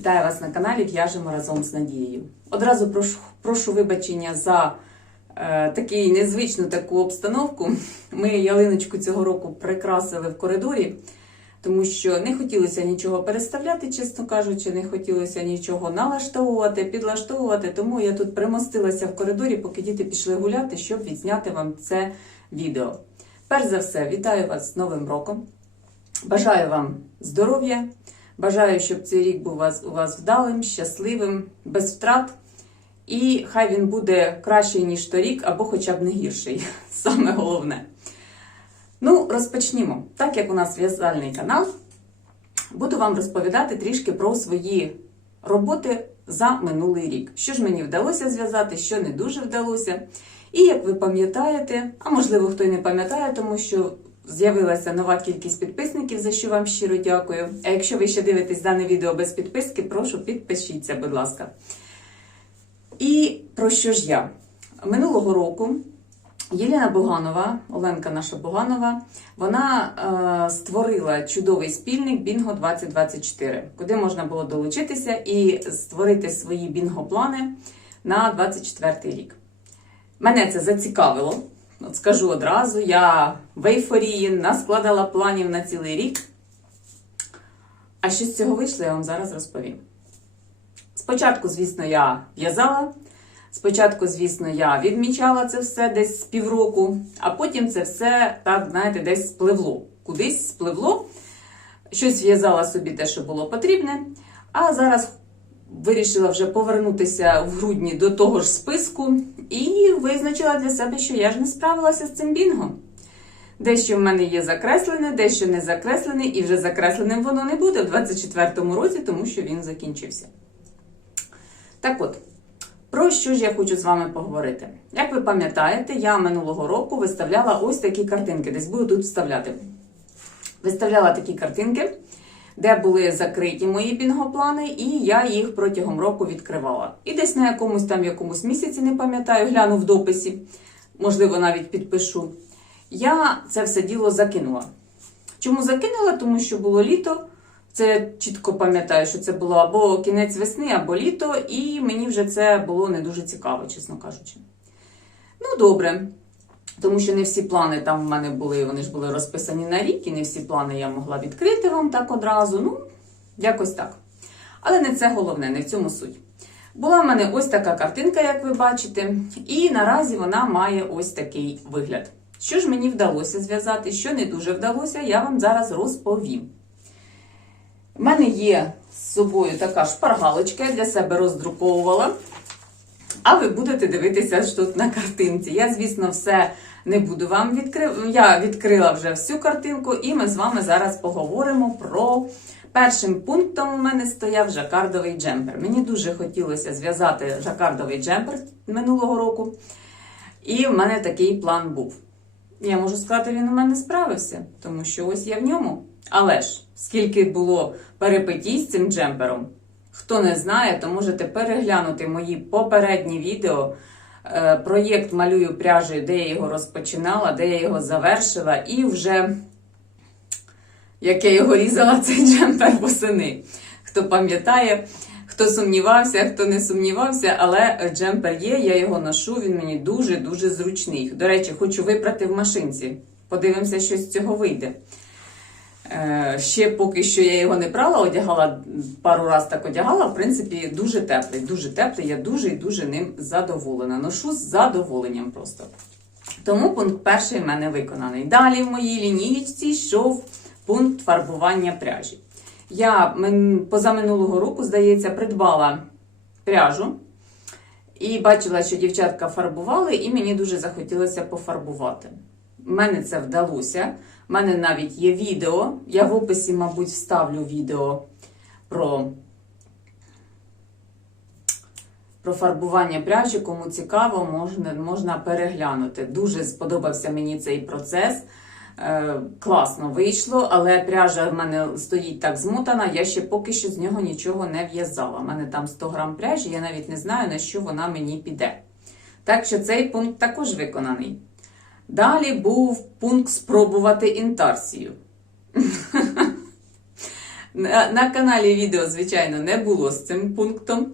Вітаю вас на каналі В'яжемо разом з Надією. Одразу прошу, прошу вибачення за е, такий незвичну таку обстановку. Ми ялиночку цього року прикрасили в коридорі, тому що не хотілося нічого переставляти, чесно кажучи, не хотілося нічого налаштовувати, підлаштовувати. Тому я тут примостилася в коридорі, поки діти пішли гуляти, щоб відзняти вам це відео. Перш за все, вітаю вас з Новим роком! Бажаю вам здоров'я! Бажаю, щоб цей рік був у вас, вдалим, щасливим, без втрат. І хай він буде кращий, ніж торік, або хоча б не гірший. Саме головне. Ну, розпочнімо. Так як у нас в'язальний канал, буду вам розповідати трішки про свої роботи за минулий рік. Що ж мені вдалося зв'язати, що не дуже вдалося. І як ви пам'ятаєте, а можливо хто й не пам'ятає, тому що з'явилася нова кількість підписників, за що вам щиро дякую. А якщо ви ще дивитесь дане відео без підписки, прошу підпишіться, будь ласка. І про що ж я? Минулого року Єліна Буганова, Оленка наша Буганова, вона е, створила чудовий спільник Бінго 2024, куди можна було долучитися і створити свої бінго-плани на 24 рік. Мене це зацікавило. От скажу одразу, я в ейфорії наскладала планів на цілий рік. А що з цього вийшло, я вам зараз розповім. Спочатку, звісно, я в'язала. Спочатку, звісно, я відмічала це все десь з півроку, а потім це все, так, знаєте, десь спливло. Кудись спливло. Щось в'язала собі те, що було потрібне. А зараз вирішила вже повернутися в грудні до того ж списку і визначила для себе, що я ж не справилася з цим бінгом. Дещо в мене є закреслене, дещо не закреслене, і вже закресленим воно не буде в 24-му році, тому що він закінчився. Так от, про що ж я хочу з вами поговорити? Як ви пам'ятаєте, я минулого року виставляла ось такі картинки, десь буду тут вставляти. Виставляла такі картинки, де були закриті мої бінгоплани, і я їх протягом року відкривала. І десь на якомусь там якомусь місяці, не пам'ятаю, гляну в дописі, можливо, навіть підпишу. Я це все діло закинула. Чому закинула? Тому що було літо. Це чітко пам'ятаю, що це було або кінець весни, або літо, і мені вже це було не дуже цікаво, чесно кажучи. Ну, добре. Тому що не всі плани там в мене були, вони ж були розписані на рік, і не всі плани я могла відкрити вам так одразу. Ну, якось так. Але не це головне, не в цьому суть. Була в мене ось така картинка, як ви бачите, і наразі вона має ось такий вигляд. Що ж мені вдалося зв'язати, що не дуже вдалося, я вам зараз розповім. У мене є з собою така шпаргалочка, я для себе роздруковувала. А ви будете дивитися що тут на картинці. Я, звісно, все не буду вам відкрити. Я відкрила вже всю картинку, і ми з вами зараз поговоримо про першим пунктом. У мене стояв жакардовий джемпер. Мені дуже хотілося зв'язати жакардовий джемпер минулого року. І в мене такий план був. Я можу сказати, він у мене справився, тому що ось я в ньому. Але ж, скільки було перепитій з цим джемпером, хто не знає, то можете переглянути мої попередні відео. Е, Проєкт малюю пряжею, де я його розпочинала, де я його завершила, і вже як я його різала, цей джемпер восени. Хто пам'ятає, хто сумнівався, хто не сумнівався, але джемпер є, я його ношу, він мені дуже-дуже зручний. До речі, хочу випрати в машинці. Подивимося, що з цього вийде. Е, Ще поки що я його не прала, одягала пару раз так одягала. В принципі, дуже теплий, дуже теплий. Я дуже і дуже ним задоволена. Ношу з задоволенням просто. Тому пункт перший в мене виконаний. Далі в моїй лінієчці йшов пункт фарбування пряжі. Я позаминулого року, здається, придбала пряжу і бачила, що дівчатка фарбували, і мені дуже захотілося пофарбувати. Мене це вдалося. У мене навіть є відео. Я в описі, мабуть, вставлю відео про, про фарбування пряжі. Кому цікаво, можна, можна переглянути. Дуже сподобався мені цей процес. Е, класно вийшло, але пряжа в мене стоїть так змотана. Я ще поки що з нього нічого не в'язала. У мене там 100 грам пряжі, я навіть не знаю, на що вона мені піде. Так що цей пункт також виконаний. Далі був пункт спробувати інтарсію. На, на каналі відео, звичайно, не було з цим пунктом.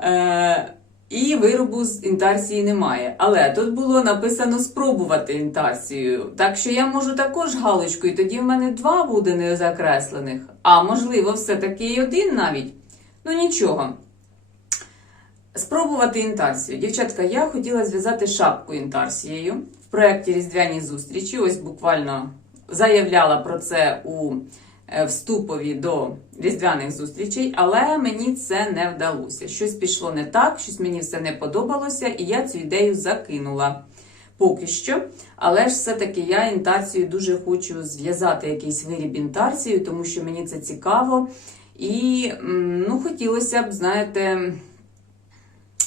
Е, і виробу з інтарсії немає. Але тут було написано спробувати інтарсію. Так що я можу також галочку, і тоді в мене два буде незакреслених. А можливо, все-таки і один навіть. Ну нічого. Спробувати інтарсію. Дівчатка, я хотіла зв'язати шапку інтарсією проєкті Різдвяні зустрічі. Ось буквально заявляла про це у е, вступові до різдвяних зустрічей, але мені це не вдалося. Щось пішло не так, щось мені все не подобалося, і я цю ідею закинула. Поки що, але ж все-таки я інтарсію дуже хочу зв'язати якийсь виріб інтарсію, тому що мені це цікаво. І ну, хотілося б, знаєте,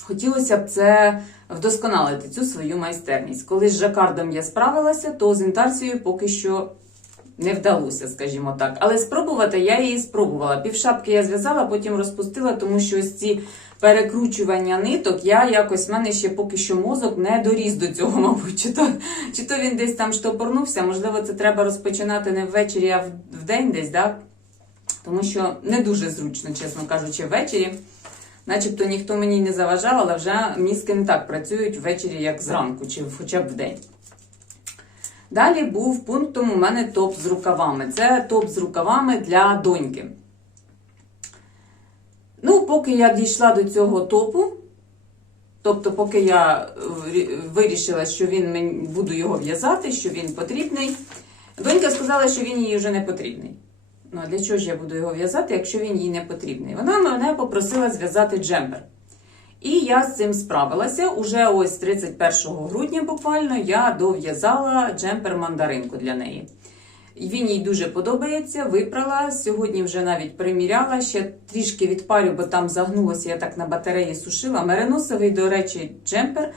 хотілося б це вдосконалити цю свою майстерність. Коли з жакардом я справилася, то з інтарсією поки що не вдалося, скажімо так. Але спробувати я її спробувала. Півшапки я зв'язала, потім розпустила, тому що ось ці перекручування ниток, я якось в мене ще поки що мозок не доріс до цього, мабуть. Чи то, чи то він десь там штопорнувся, можливо, це треба розпочинати не ввечері, а в, в день десь, да? тому що не дуже зручно, чесно кажучи, ввечері. Начебто ніхто мені не заважав, але вже мізки не так працюють ввечері, як зранку, чи хоча б в день. Далі був пунктом у мене топ з рукавами. Це топ з рукавами для доньки. Ну, поки я дійшла до цього топу, тобто, поки я вирішила, що він мені буду його в'язати, що він потрібний, донька сказала, що він їй вже не потрібний. Ну, а для чого ж я буду його в'язати, якщо він їй не потрібний? Вона мене попросила зв'язати джемпер. І я з цим справилася. Уже ось 31 грудня буквально я дов'язала джемпер-мандаринку для неї. Він їй дуже подобається, випрала. Сьогодні вже навіть приміряла, ще трішки відпарю, бо там загнулося, я так на батареї сушила. Мериносовий, до речі, джемпер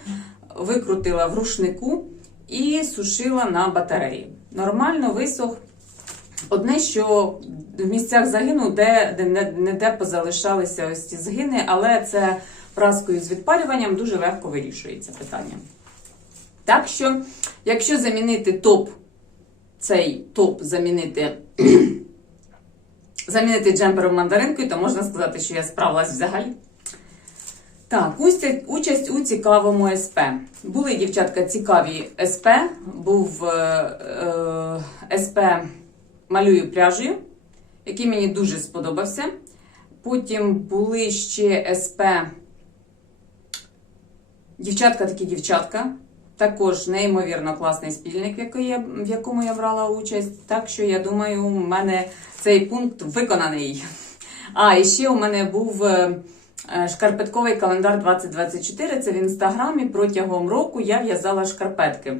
викрутила в рушнику і сушила на батареї. Нормально висох. Одне, що в місцях загину, де, де не, не де позалишалися ось ці згини, але це праскою з відпарюванням дуже легко вирішується питання. Так що, якщо замінити топ, цей топ замінити, замінити джемпером мандаринкою, то можна сказати, що я справилась взагалі. Так, участь у цікавому СП. Були, дівчатка, цікаві СП. Був е, е, СП малюю пряжею, який мені дуже сподобався. Потім були ще СП Дівчатка такі дівчатка. Також неймовірно класний спільник, в, якому я брала участь. Так що, я думаю, у мене цей пункт виконаний. А, і ще у мене був е, шкарпетковий календар 2024. Це в інстаграмі протягом року я в'язала шкарпетки.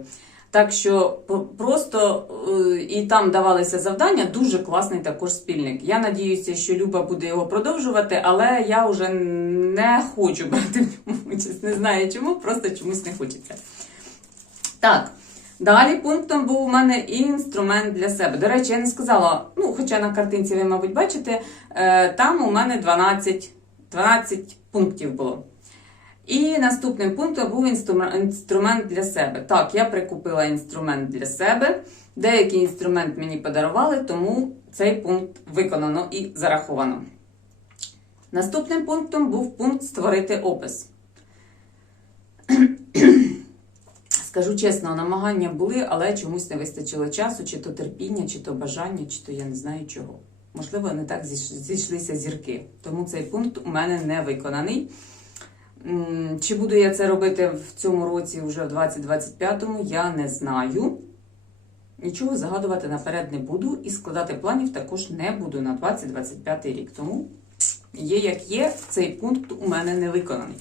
Так що просто е, і там давалися завдання, дуже класний також спільник. Я надіюся, що Люба буде його продовжувати, але я вже не хочу брати в ньому участь. Не знаю чому, просто чомусь не хочеться. Так, далі пунктом був у мене інструмент для себе. До речі, я не сказала, ну, хоча на картинці ви, мабуть, бачите, е, там у мене 12, 12 пунктів було. І наступним пунктом був інструмент для себе. Так, я прикупила інструмент для себе. Деякий інструмент мені подарували, тому цей пункт виконано і зараховано. Наступним пунктом був пункт Створити опис. Скажу чесно, намагання були, але чомусь не вистачило часу, чи то терпіння, чи то бажання, чи то я не знаю чого. Можливо, не так зійшлися зірки. Тому цей пункт у мене не виконаний. Чи буду я це робити в цьому році, вже в 2025-му, я не знаю. Нічого загадувати наперед не буду і складати планів також не буду на 2025 рік. Тому є, як є, цей пункт у мене не виконаний.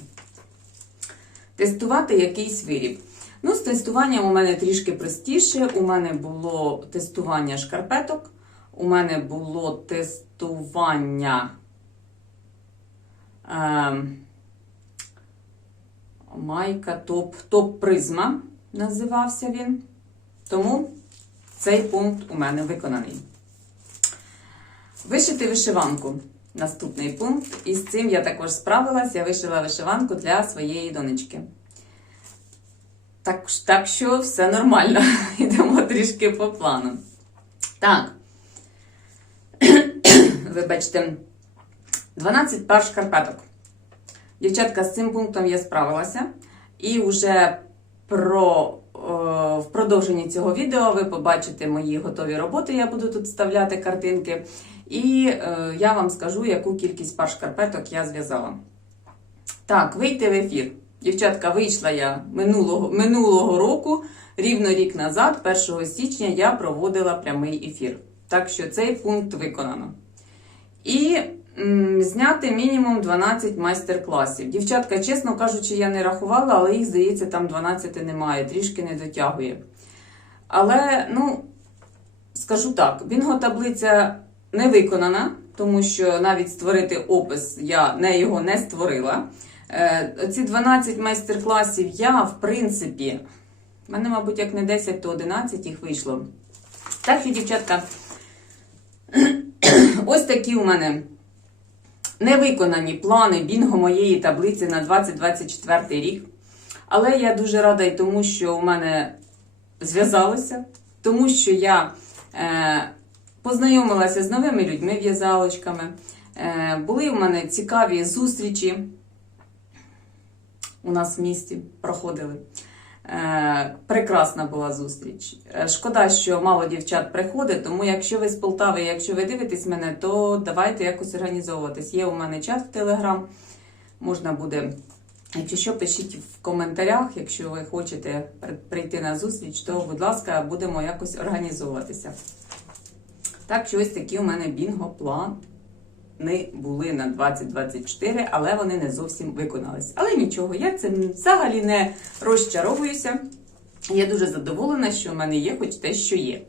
Тестувати якийсь виріб. Ну, з тестуванням у мене трішки простіше. У мене було тестування шкарпеток, у мене було тестування. Е Майка топ топ призма називався він. Тому цей пункт у мене виконаний. Вишити вишиванку. Наступний пункт. І з цим я також справилась. Я вишила вишиванку для своєї донечки. Так, так що все нормально. Йдемо трішки по плану. Так. вибачте, 12 пар шкарпеток. Дівчатка, з цим пунктом я справилася. І вже про, е, в продовженні цього відео ви побачите мої готові роботи. Я буду тут вставляти картинки. І е, я вам скажу, яку кількість пар шкарпеток я зв'язала. Так, вийти в ефір. Дівчатка, вийшла я минулого, минулого року, рівно рік назад, 1 січня, я проводила прямий ефір. Так що цей пункт виконано. І зняти мінімум 12 майстер-класів. Дівчатка, чесно кажучи, я не рахувала, але їх, здається, там 12 немає, трішки не дотягує. Але, ну, скажу так, бінго-таблиця не виконана, тому що навіть створити опис я не його не створила. Е, Ці 12 майстер-класів я, в принципі, в мене, мабуть, як не 10, то 11 їх вийшло. Так що, дівчатка, ось такі у мене невиконані плани бінго моєї таблиці на 2024 рік. Але я дуже рада і тому, що у мене зв'язалося, тому що я е, познайомилася з новими людьми, в'язалочками. Е, були у мене цікаві зустрічі у нас в місті проходили. Е, прекрасна була зустріч. Е, Шкода, що мало дівчат приходить, тому якщо ви з Полтави, якщо ви дивитесь мене, то давайте якось організовуватись. Є у мене чат в Телеграм, можна буде. Якщо що, пишіть в коментарях, якщо ви хочете прийти на зустріч, то, будь ласка, будемо якось організовуватися. Так що ось такі у мене бінго-плани були на 2024, але вони не зовсім виконались. Але нічого, я цим взагалі не розчаровуюся. Я дуже задоволена, що в мене є хоч те, що є.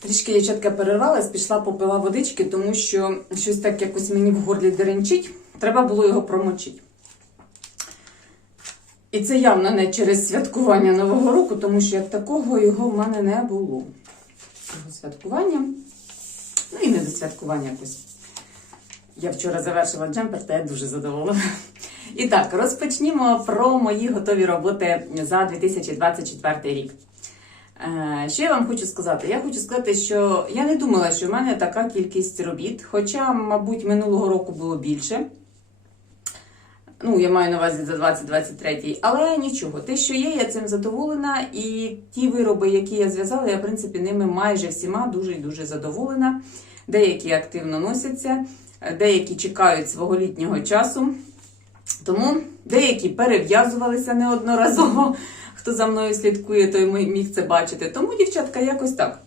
Трішки дівчатка перервалась, пішла попила водички, тому що щось так якось мені в горлі деренчить. Треба було його промочити. І це явно не через святкування Нового року, тому що як такого його в мене не було. Святкування. Ну і не до святкування якось. Я вчора завершила джемпер, та я дуже задоволена. І так, розпочнімо про мої готові роботи за 2024 рік. Е, Що я вам хочу сказати? Я хочу сказати, що я не думала, що в мене така кількість робіт, хоча, мабуть, минулого року було більше. Ну, я маю на увазі за 2023, але нічого. Те, що є, я цим задоволена. І ті вироби, які я зв'язала, я, в принципі, ними майже всіма дуже і дуже задоволена. Деякі активно носяться, деякі чекають свого літнього часу. Тому деякі перев'язувалися неодноразово. Хто за мною слідкує, той міг це бачити. Тому, дівчатка, якось так.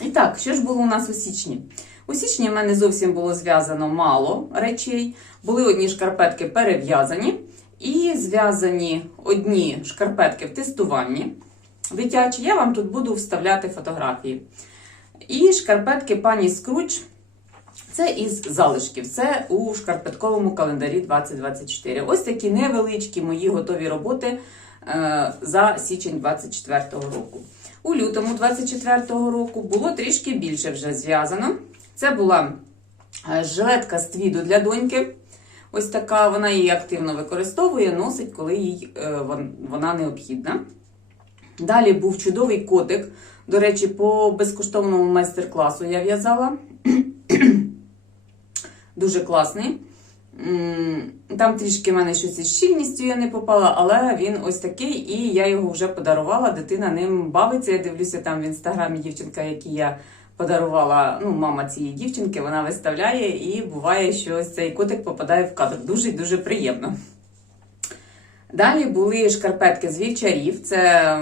І так, що ж було у нас у січні? У січні в мене зовсім було зв'язано мало речей. Були одні шкарпетки перев'язані і зв'язані одні шкарпетки в тестуванні дитячі. Я вам тут буду вставляти фотографії. І шкарпетки пані Скруч. Це із залишків. Це у шкарпетковому календарі 2024. Ось такі невеличкі мої готові роботи е, за січень 2024 року. У лютому 2024 року було трішки більше вже зв'язано. Це була е, жилетка з твіду для доньки. Ось така, вона її активно використовує, носить, коли їй е, вона необхідна. Далі був чудовий котик. До речі, по безкоштовному майстер-класу я в'язала. Дуже класний. Там трішки в мене щось із щільністю я не попала, але він ось такий, і я його вже подарувала. Дитина ним бавиться. Я дивлюся там в інстаграмі дівчинка, якій я подарувала, ну, мама цієї дівчинки, вона виставляє, і буває, що ось цей котик попадає в кадр. Дуже дуже приємно. Далі були шкарпетки з вівчарів. Це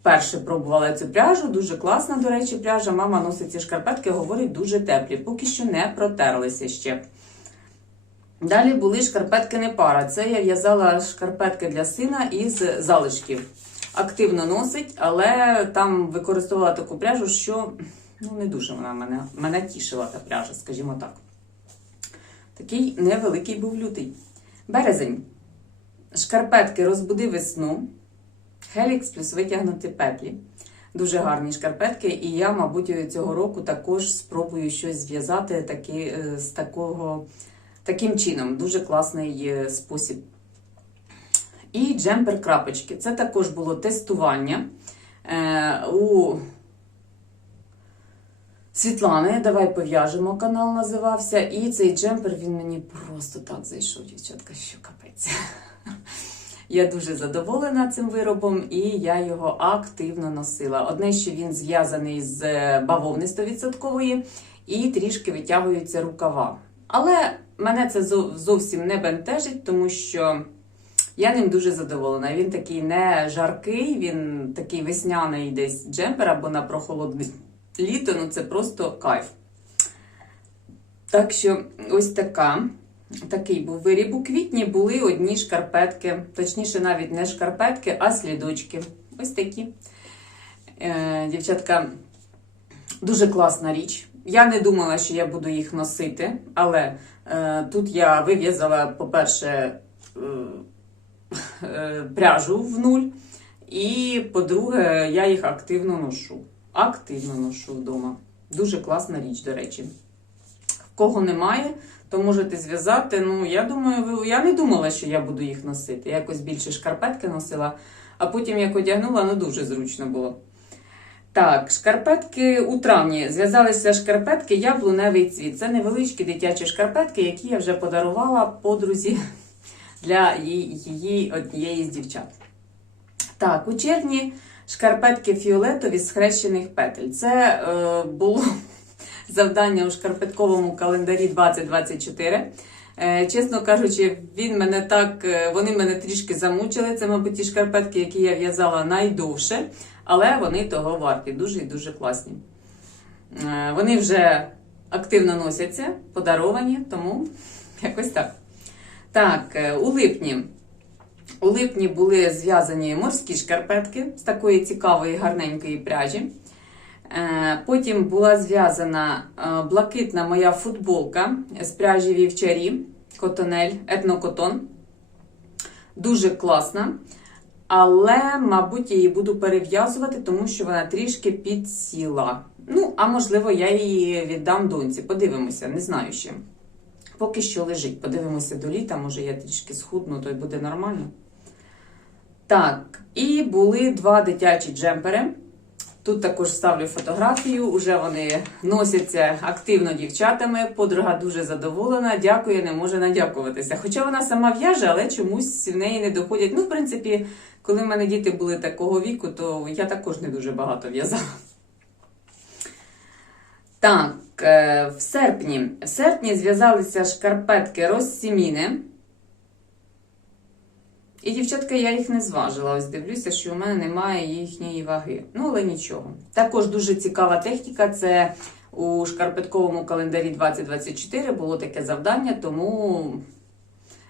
вперше пробувала цю пряжу. Дуже класна, до речі, пряжа. Мама носить ці шкарпетки, говорить, дуже теплі. Поки що не протерлися ще. Далі були шкарпетки не пара. Це я в'язала шкарпетки для сина із залишків. Активно носить, але там використовувала таку пряжу, що ну, не дуже вона мене, мене тішила та пряжа, скажімо так. Такий невеликий був лютий. Березень. Шкарпетки розбуди весну. Хелікс плюс витягнуті петлі. Дуже гарні шкарпетки, і я, мабуть, цього року також спробую щось зв'язати таки, е, з такого, таким чином. Дуже класний спосіб. І джемпер крапочки. Це також було тестування. Е, у Світлани, давай пов'яжемо канал називався. І цей джемпер він мені просто так зайшов, дівчатка, що капець. Я дуже задоволена цим виробом, і я його активно носила. Одне, що він зв'язаний з е, бавовни 100% і трішки витягуються рукава. Але мене це зовсім не бентежить, тому що я ним дуже задоволена. Він такий не жаркий, він такий весняний десь джемпер або на прохолодне літо, ну це просто кайф. Так що ось така. Такий був виріб. У квітні були одні шкарпетки, точніше, навіть не шкарпетки, а слідочки. Ось такі. Е, дівчатка, дуже класна річ. Я не думала, що я буду їх носити, але е, тут я вив'язала, по-перше, е, е, пряжу в нуль, і, по-друге, я їх активно ношу. Активно ношу вдома. Дуже класна річ, до речі. В кого немає, то можете зв'язати. Ну, я думаю, ви... я не думала, що я буду їх носити. Я якось більше шкарпетки носила, а потім як одягнула, ну дуже зручно було. Так, шкарпетки у травні. Зв'язалися шкарпетки яблуневий цвіт. Це невеличкі дитячі шкарпетки, які я вже подарувала подрузі для її, однієї з дівчат. Так, у червні шкарпетки фіолетові з хрещених петель. Це е, було завдання у шкарпетковому календарі 2024. Е, Чесно кажучи, він мене так, е, вони мене трішки замучили. Це, мабуть, ті шкарпетки, які я в'язала найдовше, але вони того варті, дуже і дуже класні. Е, Вони вже активно носяться, подаровані, тому якось так. Так, е, у липні. У липні були зв'язані морські шкарпетки з такої цікавої гарненької пряжі. Е, Потім була зв'язана е, блакитна моя футболка з пряжі вівчарі Котонель етнокотон. Дуже класна. Але, мабуть, я її буду перев'язувати, тому що вона трішки підсіла. Ну, а можливо, я її віддам доньці. Подивимося, не знаю ще. Поки що лежить. Подивимося до літа, може я трішки схудну, то й буде нормально. Так, і були два дитячі джемпери. Тут також ставлю фотографію. Уже вони носяться активно дівчатами. Подруга дуже задоволена. Дякую, не може надякуватися. Хоча вона сама в'яже, але чомусь в неї не доходять. Ну, в принципі, коли в мене діти були такого віку, то я також не дуже багато в'язала. Так, е, в серпні. В серпні зв'язалися шкарпетки розсіміни. І, дівчатка, я їх не зважила. Ось дивлюся, що у мене немає їхньої ваги. Ну, але нічого. Також дуже цікава техніка. Це у шкарпетковому календарі 2024 було таке завдання, тому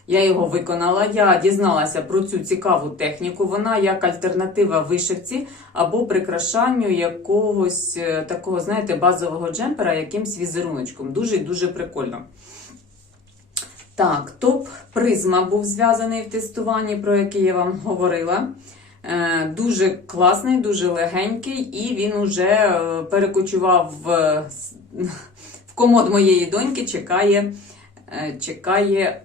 я його виконала. Я дізналася про цю цікаву техніку. Вона як альтернатива вишивці або прикрашанню якогось е, такого, знаєте, базового джемпера якимсь візеруночком. Дуже дуже прикольно. Так, топ призма був зв'язаний в тестуванні, про який я вам говорила. Е, Дуже класний, дуже легенький, і він уже е, перекочував в, в комод моєї доньки, чекає, е, чекає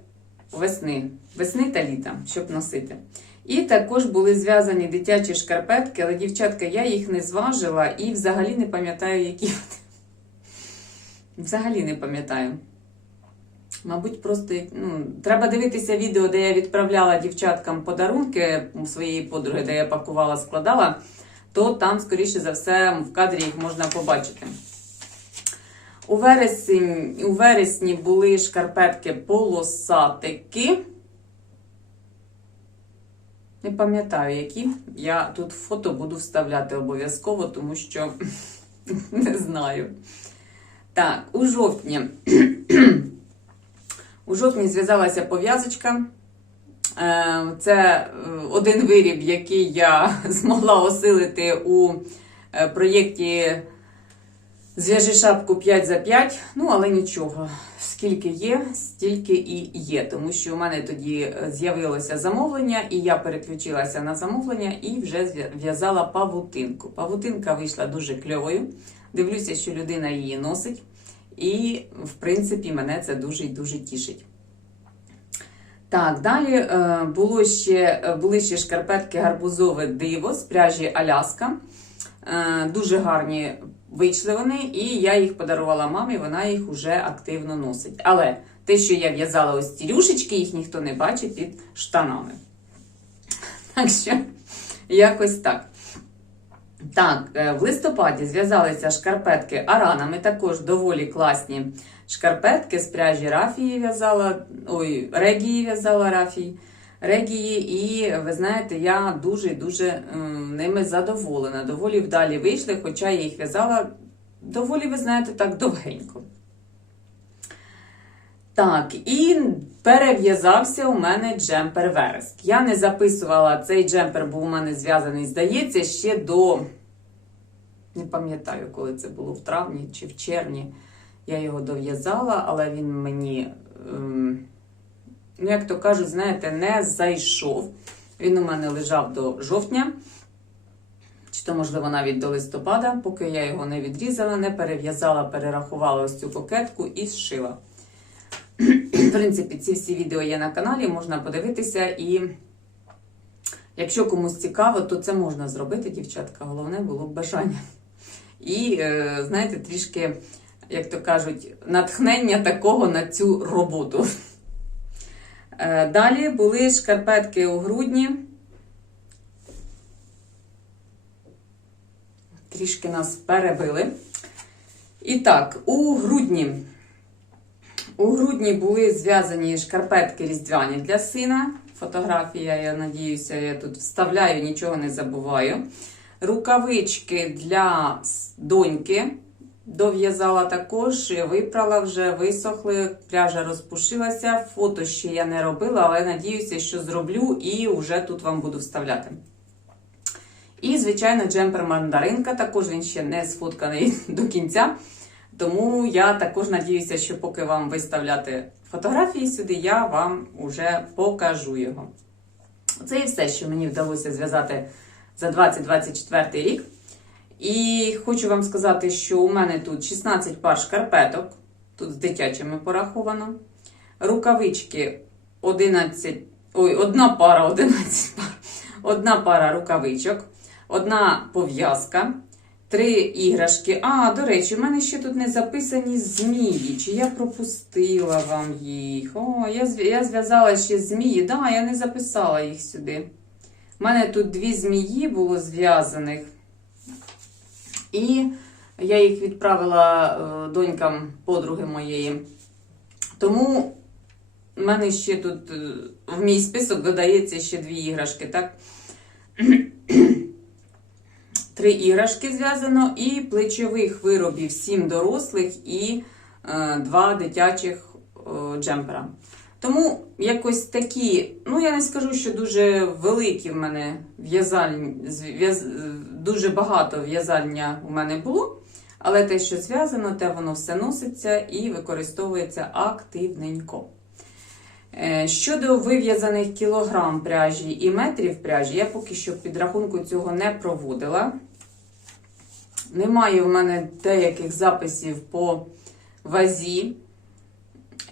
весни, весни та літа, щоб носити. І також були зв'язані дитячі шкарпетки, але, дівчатка, я їх не зважила і взагалі не пам'ятаю, які. Взагалі не пам'ятаю. Мабуть, просто ну, треба дивитися відео, де я відправляла дівчаткам подарунки своєї подруги, де я пакувала, складала, то там, скоріше за все, в кадрі їх можна побачити. У вересні, у вересні були шкарпетки полосатики. Не пам'ятаю, які. Я тут фото буду вставляти обов'язково, тому що не знаю. Так, у жовтні. У жовтні зв'язалася пов'язочка. Е, Це е, один виріб, який я змогла осилити у е, проєкті Зв'яжи шапку 5 за 5. Ну, але нічого. Скільки є, стільки і є. Тому що у мене тоді з'явилося замовлення, і я переключилася на замовлення і вже зв'я- в'язала павутинку. Павутинка вийшла дуже кльовою. Дивлюся, що людина її носить. І, в принципі, мене це дуже і дуже тішить. Так, далі е, було ще, е, були ще шкарпетки гарбузове диво з пряжі Аляска. Е, дуже гарні Вийшли вони, і я їх подарувала мамі, вона їх уже активно носить. Але те, що я в'язала ось ці рюшечки, їх ніхто не бачить під штанами. Так що, якось так. Так, е, в листопаді зв'язалися шкарпетки аранами, також доволі класні шкарпетки з пряжі рафії в'язала, ой, регії в'язала рафій. Регії, і ви знаєте, я дуже-дуже ними задоволена. Доволі вдалі вийшли, хоча я їх в'язала доволі, ви знаєте, так довгенько. Так, і перев'язався у мене джемпер Вереск. Я не записувала цей джемпер, був у мене зв'язаний, здається, ще до. Не пам'ятаю, коли це було в травні чи в червні. Я його дов'язала, але він мені, ем, ну, як то кажуть, знаєте, не зайшов. Він у мене лежав до жовтня, чи то, можливо, навіть до листопада, поки я його не відрізала, не перев'язала, перерахувала ось цю кокетку і зшила. В принципі, ці всі відео є на каналі, можна подивитися. І якщо комусь цікаво, то це можна зробити, дівчатка. Головне було б бажання. І, е, знаєте, трішки, як то кажуть, натхнення такого на цю роботу. Е, Далі були шкарпетки у грудні. Трішки нас перебили. І так, у грудні. У грудні були зв'язані шкарпетки різдвяні для сина. Фотографія, я надіюся, я тут вставляю, нічого не забуваю. Рукавички для доньки дов'язала також, випрала вже, висохли, пряжа розпушилася. Фото ще я не робила, але надіюся, що зроблю і вже тут вам буду вставляти. І, звичайно, джемпер мандаринка, також він ще не сфотканий до кінця. Тому я також надіюся, що поки вам виставляти фотографії сюди, я вам уже покажу його. Це і все, що мені вдалося зв'язати за 2024 рік. І хочу вам сказати, що у мене тут 16 пар шкарпеток, тут з дитячими пораховано. Рукавички 11, ой, одна пара, 11 пар. Одна пара рукавичок, одна пов'язка, три іграшки. А, до речі, у мене ще тут не записані змії. Чи я пропустила вам їх? О, я, я зв'язала ще змії. Да, я не записала їх сюди. У мене тут дві змії було зв'язаних. І я їх відправила е, донькам подруги моєї. Тому в мене ще тут е, в мій список додається ще дві іграшки, так? Три іграшки зв'язано, і плечових виробів сім дорослих і е, два дитячих е, джемпера. Тому якось такі, ну я не скажу, що дуже великі в мене в'язальні, зв'яз- дуже багато в'язання у мене було, але те, що зв'язано, те воно все носиться і використовується активненько. Е, Щодо вив'язаних кілограм пряжі і метрів пряжі, я поки що підрахунку цього не проводила. Немає в мене деяких записів по вазі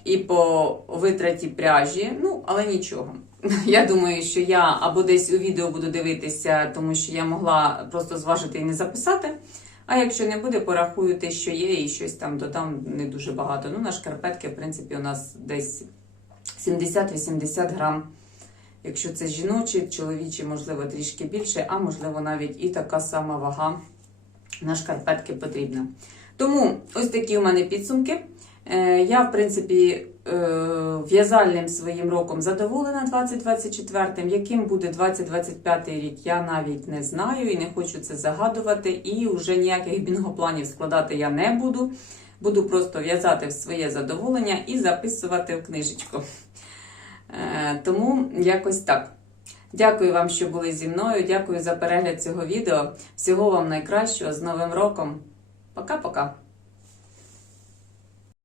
і по витраті пряжі, ну, але нічого. Я думаю, що я або десь у відео буду дивитися, тому що я могла просто зважити і не записати. А якщо не буде, порахую те, що є, і щось там додам не дуже багато. Ну, на шкарпетки, в принципі, у нас десь 70-80 грам. Якщо це жіночі, чоловічі, можливо, трішки більше, а можливо, навіть і така сама вага на шкарпетки потрібна. Тому ось такі у мене підсумки. Е, Я, в принципі, е, в'язальним своїм роком задоволена 2024. Яким буде 2025 рік, я навіть не знаю і не хочу це загадувати. І вже ніяких бінгопланів складати я не буду. Буду просто в'язати в своє задоволення і записувати в книжечку. Е, Тому якось так. Дякую вам, що були зі мною. Дякую за перегляд цього відео. Всього вам найкращого з Новим роком. Пока-пока!